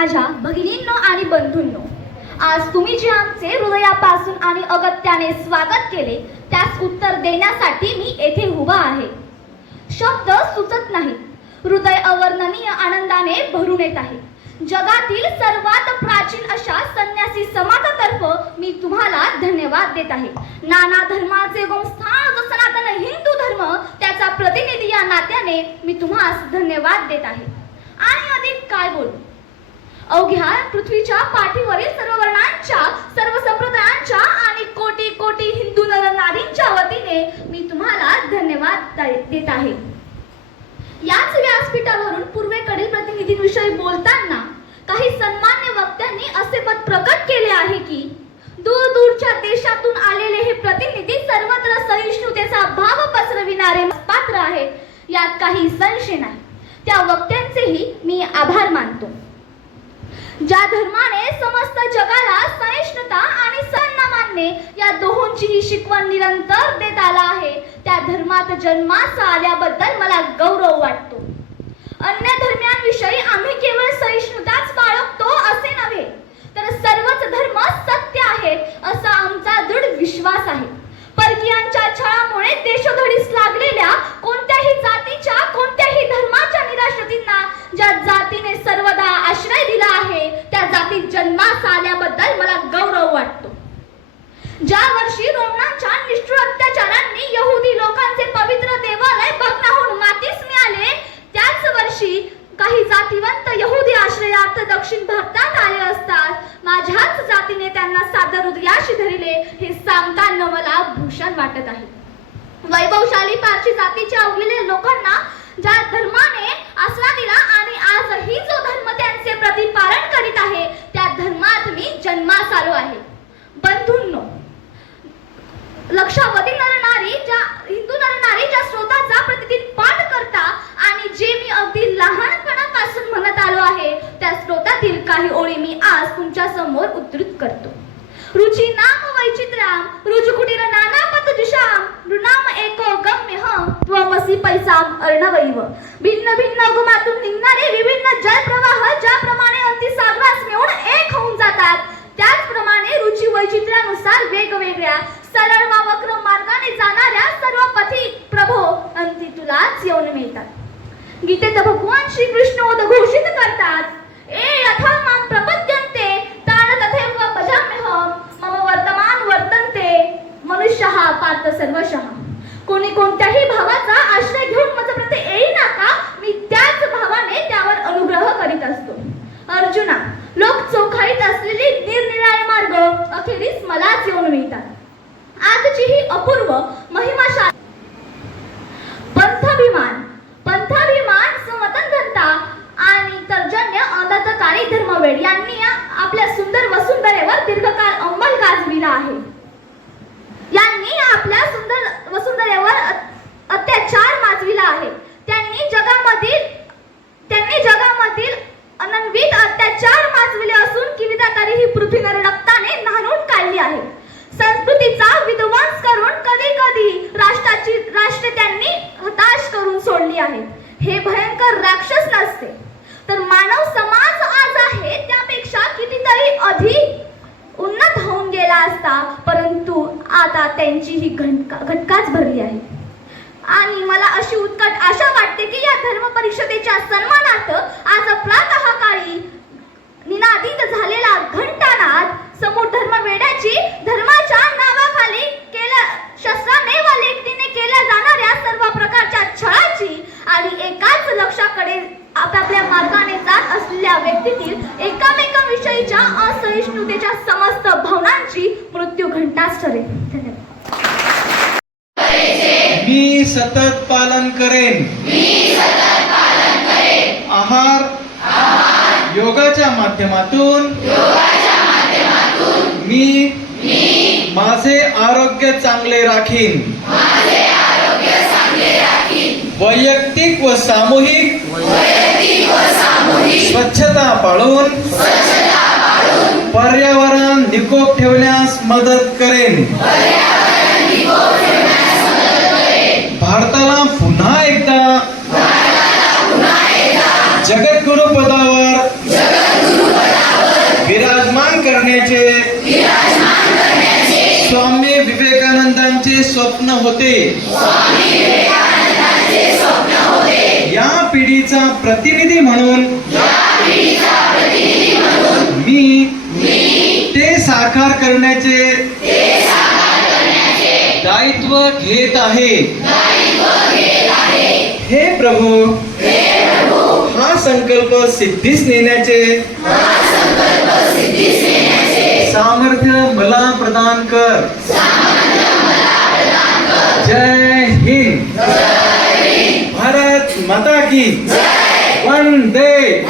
माझ्या भगिनींनो आणि बंधूंनो आज तुम्ही जे आमचे हृदयापासून आणि अगत्याने स्वागत केले त्यास उत्तर देण्यासाठी मी येथे उभा आहे. शब्द सुचत नाही. हृदय अवर्णनीय आनंदाने भरून येत आहे. जगातील सर्वात प्राचीन अशा संन्यासी समाजातर्फ मी तुम्हाला धन्यवाद देत आहे. नाना धर्माचे गोमस्थान सनातन हिंदू धर्म त्याचा प्रतिनिधी या नात्याने मी तुम्हास धन्यवाद देत आहे. आणि अधिक काय बोलू? अवघ्या पृथ्वीच्या पाठीवरील सर्व वर्णांच्या सर्व संप्रदायांच्या आणि कोटी कोटी हिंदू नर नारींच्या वतीने मी तुम्हाला धन्यवाद देत आहे. याच व्यासपीठावरून पूर्वेकडील प्रतिनिधींविषयी बोलताना काही सन्मान्य वक्त्यांनी असे मत प्रकट केले आहे की दूर दूरच्या देशातून आलेले हे प्रतिनिधी सर्वत्र सहिष्णुतेचा भाव पसरविणारे पात्र आहेत. यात काही संशय नाही. त्या वक्त्यांचेही मी आभार मानतो. ज्या धर्माने समस्त जगाला सहिष्णुता आणि सन्ना मानणे या दोहोंचीही शिकवण निरंतर देत आला आहे त्या धर्मात जन्मास आल्याबद्दल मला गौरव वाटतो. अन्य धर्मियांविषयी आम्ही केवळ सहिष्णुताच बाळगतो असे सादर हृदयाशी धरिले हे सांगताना मला भूषण वाटत आहे. वैभवशाली पारशी जातीच्या उरलेल्या लोकांना ज्या धर्माने आसरा दिला आणि आजही जो धर्म त्यांचे प्रतिपालन करीत आहे त्या धर्मात मी जन्मास आलो आहे. बंधूंनो लक्षात नरनारी ज्या हिंदू नरनारी ज्या स्रोताचा प्रतिदिन पाठ करता आणि जे मी अगदी लहानपणापासून म्हणत आलो आहे त्या स्रोतातील काही ओळी मी आज तुमच्यासमोर उद्धृत करतो रुची नाम वैचित्र्याम रुजुकुटीर नाना पतजुषाम नृनाम एको गम्य हम त्वमसी पैसाम अर्णवैव. भिन्न भिन्न उगमातून निघणारे विभिन्न जलप्रवाह ज्याप्रमाणे अंती सागरास मिळून एक होऊन जातात त्याचप्रमाणे रुची वैचित्र्यानुसार वेगवेगळ्या सरळ वा वक्र मार्गाने जाणाऱ्या सर्व पथी प्रभो अंती तुलाच येऊन मिळतात. गीतेत भगवान श्री कृष्ण उद्घोषित करतात ए अथा माम प्रपद्यन्ते तान तथैव भजाम्यहम मम वर्तमान वर्तन्ते मनुष्यः पार्थ सर्वशः. कोणी कोणत्याही भावाचा आश्रय घेऊन माझं प्रति येईना का मी त्याच भावाने त्यावर अनुग्रह करीत असतो अर्जुना लोक चोखाळीत असलेले निरनिराळे मार्ग अखेरीस मलाच येऊन मिळतात. आजची ही अपूर्व महिमाशा पंथाभिमान पंथाभिमान स्वतंत्रता आणि तर्जन्य अनंतकारी धर्मवेळ यांनी आपल्या सुंदर वसुंधरेवर दीर्घकाळ अंमल गाजविला आहे. यांनी आपल्या सुंदर वसुंधरेवर अत्याचार माजविला आहे. त्यांची ही घटका घटकाच भरली आहे. आणि मला अशी उत्कट आशा वाटते की या धर्म परिषदेच्या सन्मानार्थ आज प्रातःकाळी निनादित झालेला घंटानाद समूळ धर्म वेड्याची धर्माच्या नावाखाली केला शस्त्राने व लेखणीने केल्या जाणाऱ्या सर्व प्रकारच्या छळाची आणि एकाच लक्षाकडे आपापल्या मार्गाने जात असलेल्या व्यक्तीतील एकामेकांविषयीच्या असहिष्णुतेच्या समस्त भावनांची मृत्यू घंटाच ठरेल धन्यवाद. मी सतत पालन करेन. आहार योगाच्या माध्यमातून मी माझे आरोग्य चांगले राखीन. वैयक्तिक व सामूहिक स्वच्छता पाळून पर्यावरण निकोप ठेवण्यास मदत करेन. एकदा जगद्गुरु पदावर करण्याचे. स्वामी विवेकानंदांचे स्वप्न होते. या पिढीचा प्रतिनिधी म्हणून. मी. ते साकार करण्याचे. दायित्व घेत आहे. हे प्रभू. हा संकल्प सिद्धीस नेण्याचे. सामर्थ्य मला प्रदान कर. जय हिंद. भारत माता की वंदे.